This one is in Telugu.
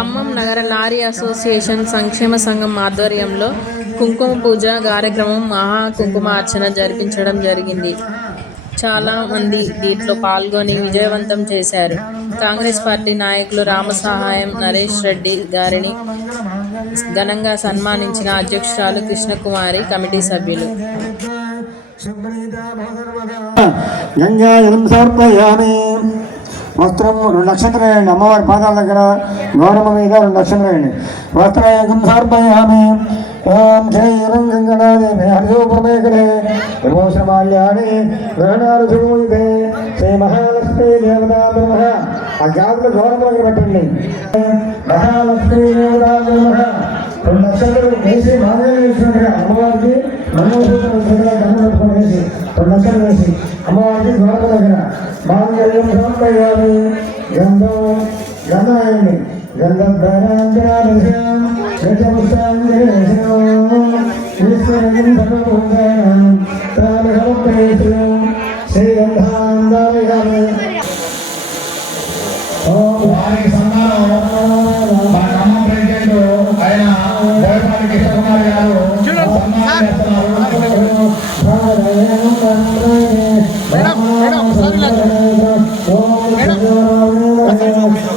ఖమ్మం నగర లారీ అసోసియేషన్ సంక్షేమ సంఘం ఆధ్వర్యంలో కుంకుమ పూజ కార్యక్రమం మహా కుంకుమార్చన జరిపించడం జరిగింది. చాలా మంది దీంట్లో పాల్గొని విజయవంతం చేశారు. కాంగ్రెస్ పార్టీ నాయకులు రామసహాయం నరేష్ రెడ్డి గారిని ఘనంగా సన్మానించిన అధ్యక్షురాలు కృష్ణకుమారి కమిటీ సభ్యులు. గంగాజలం సమర్పయామి. వస్త్రం రెండు అమ్మవారి పాదాల దగ్గర గౌరమ్మ మీద రెండు లక్షలు వేయండి వస్త్రయాగం సమర్పయామి ఓం శ్రీరం గంగనాదేవి హరిశోపమేకలే విమోషమాల్యాని గ్రహణాలు చూయితే శ్రీ మహాలక్ష్మీ దేవతా బ్రహ్మ ఆ జాతులు గౌరవంగా పెట్టండి. మహాలక్ష్మీ దేవతా బ్రహ్మ రెండు లక్షలు వేసి మాదే అమ్మవారికి గంగ రెండు లక్షలు వేసి అమ్మవారికి గౌరవ దగ్గర. మాంగళ్యం సమర్పయామి. గంధం గంధాయండి గంధభ్రాంతరాలస్యం గజముస్తాంగేశం ఈశ్వరం సర్వభూతానాం తాను సమర్పయేతు శ్రీగంధాందావయామి ఓం వారికి సన్మానం. ప్రెసిడెంట్ ఆయన కృష్ణకుమార్ గారు సన్మానం చేస్తున్నారు. గారు